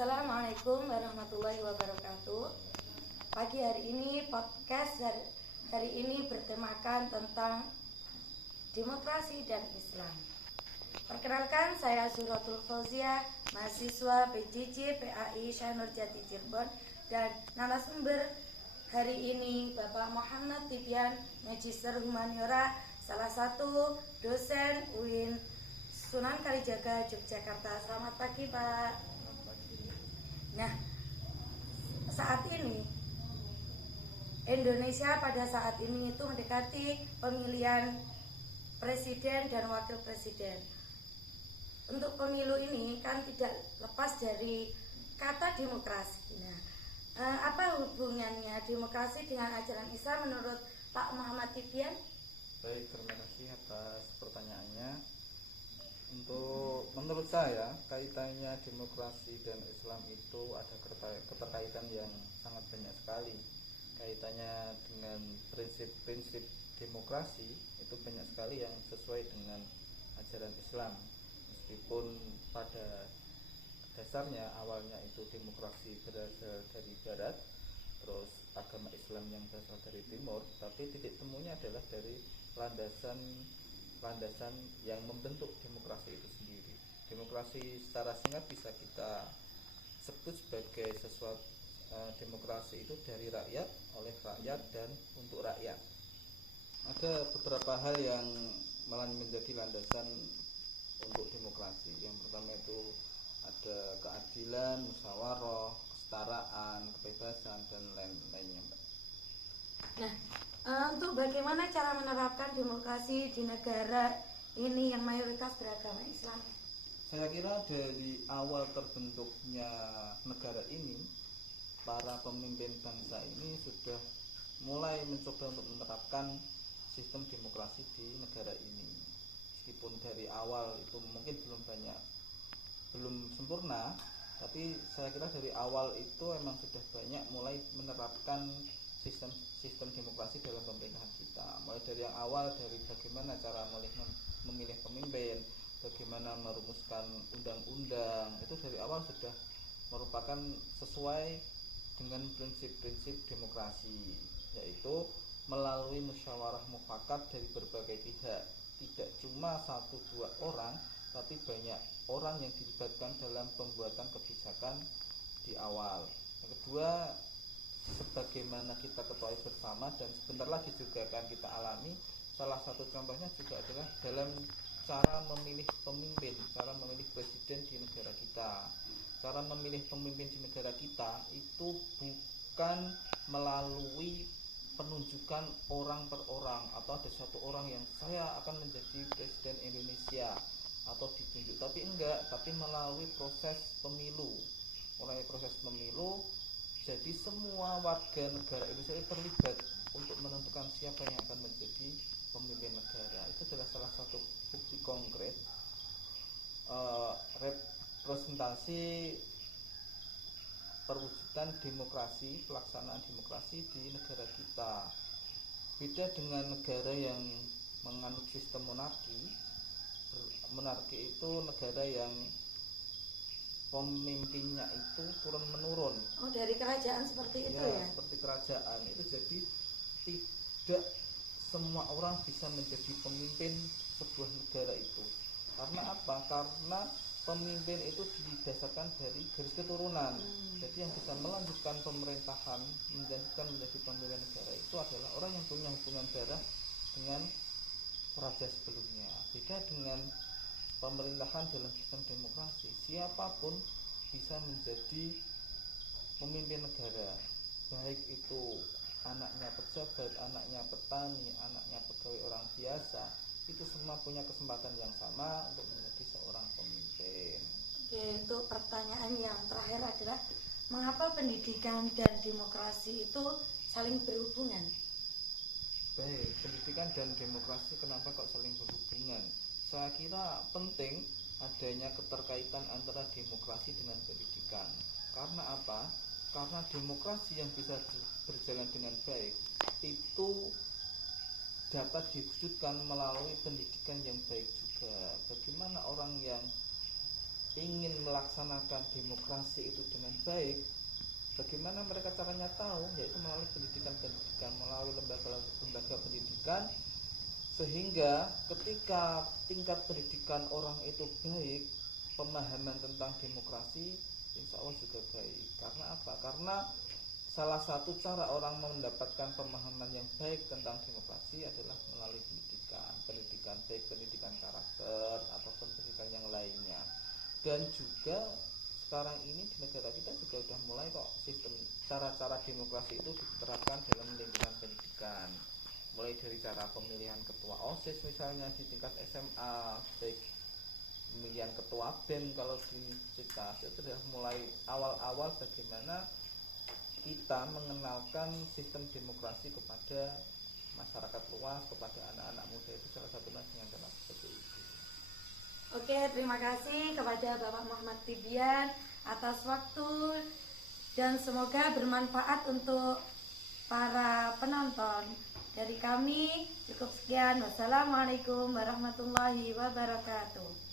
Assalamualaikum warahmatullahi wabarakatuh. Pagi hari ini podcast hari ini bertemakan tentang demokrasi dan Islam. Perkenalkan, saya Suratul Fauziah, mahasiswa PJJ PAI Syekh Nurjati Cirebon, dan narasumber hari ini Bapak Muhammad Tibyan, Magister Humaniora, salah satu dosen UIN Sunan Kalijaga, Yogyakarta. Selamat pagi, Pak. Nah, saat ini Indonesia pada saat ini itu mendekati pemilihan presiden dan wakil presiden. Untuk pemilu ini kan tidak lepas dari kata demokrasi. Nah, apa hubungannya demokrasi dengan ajaran Islam menurut Pak Muhammad Tibyan? Baik, terima kasih atas pertanyaannya. Menurut saya, kaitannya demokrasi dan Islam itu ada keterkaitan yang sangat banyak sekali. Kaitannya dengan prinsip-prinsip demokrasi itu banyak sekali yang sesuai dengan ajaran Islam. Meskipun pada dasarnya awalnya itu demokrasi berasal dari barat, terus agama Islam yang berasal dari timur, tapi titik temunya adalah dari landasan yang membentuk demokrasi itu sendiri. Demokrasi secara singkat bisa kita sebut sebagai sesuatu demokrasi itu dari rakyat, oleh rakyat, dan untuk rakyat. Ada beberapa hal yang malah menjadi landasan untuk demokrasi. Yang pertama itu ada keadilan, musyawarah, kesetaraan, kebebasan, dan lain-lainnya. Nah, untuk bagaimana cara menerapkan demokrasi di negara ini yang mayoritas beragama Islam? Saya kira dari awal terbentuknya negara ini, para pemimpin bangsa ini sudah mulai mencoba untuk menerapkan sistem demokrasi di negara ini. Meskipun dari awal itu mungkin belum sempurna, tapi saya kira dari awal itu memang sudah banyak mulai menerapkan sistem demokrasi dalam pemerintahan kita. Mulai dari yang awal, dari bagaimana cara memilih pemimpin, bagaimana merumuskan undang-undang, itu dari awal sudah merupakan sesuai dengan prinsip-prinsip demokrasi, yaitu melalui musyawarah mufakat dari berbagai pihak. Tidak cuma 1-2 orang, tapi banyak orang yang dilibatkan dalam pembuatan kebijakan di awal. Yang kedua, sebagaimana kita ketahui bersama dan sebentar lagi juga akan kita alami, salah satu contohnya juga adalah dalam cara memilih pemimpin, cara memilih presiden di negara kita. Cara memilih pemimpin di negara kita itu bukan melalui penunjukan orang per orang, atau ada satu orang yang saya akan menjadi presiden Indonesia atau ditunjuk, tapi melalui proses pemilu. Jadi semua warga negara Indonesia terlibat untuk menentukan siapa yang akan menjadi pemimpin negara. Itu adalah salah satu bukti konkret representasi perwujudan demokrasi, pelaksanaan demokrasi di negara kita. Beda dengan negara yang menganut sistem monarki. Monarki itu negara yang pemimpinnya itu turun menurun. Oh, dari kerajaan seperti itu ya? Seperti kerajaan itu, jadi tidak semua orang bisa menjadi pemimpin sebuah negara itu. Karena apa? Karena pemimpin itu didasarkan dari garis keturunan. Jadi yang bisa melanjutkan pemerintahan, menjadi pemimpin negara itu adalah orang yang punya hubungan darah dengan raja sebelumnya. Beda dengan pemerintahan dalam sistem demokrasi, siapapun bisa menjadi pemimpin negara, baik itu anaknya pejabat, anaknya petani, anaknya pegawai orang biasa, itu semua punya kesempatan yang sama untuk menjadi seorang pemimpin. Oke, untuk pertanyaan yang terakhir adalah mengapa pendidikan dan demokrasi itu saling berhubungan? Baik, pendidikan dan demokrasi kenapa kok saling berhubungan? Saya kira penting adanya keterkaitan antara demokrasi dengan pendidikan. Karena apa? Karena demokrasi yang bisa berjalan dengan baik itu dapat diwujudkan melalui pendidikan yang baik juga. Bagaimana orang yang ingin melaksanakan demokrasi itu dengan baik, bagaimana mereka caranya tahu? Yaitu melalui pendidikan, melalui lembaga pendidikan, sehingga ketika tingkat pendidikan orang itu baik, pemahaman tentang demokrasi insya Allah juga baik. Karena apa? Karena salah satu cara orang mendapatkan pemahaman yang baik tentang demokrasi adalah melalui pendidikan baik pendidikan karakter ataupun pendidikan yang lainnya. Dan juga sekarang ini di negara kita juga sudah mulai kok sistem cara-cara demokrasi itu diterapkan dalam lingkungan pendidikan, mulai dari cara pemilihan ketua OSIS misalnya di tingkat SMA, baik pemilihan ketua BEM kalau di universitas, itu sudah mulai awal-awal bagaimana kita mengenalkan sistem demokrasi kepada masyarakat luas, kepada anak-anak muda. Itu salah satunya dengan cara seperti itu. Oke, terima kasih kepada Bapak Muhammad Tibian atas waktu dan semoga bermanfaat untuk para penonton. Dari kami cukup sekian. Wassalamualaikum warahmatullahi wabarakatuh.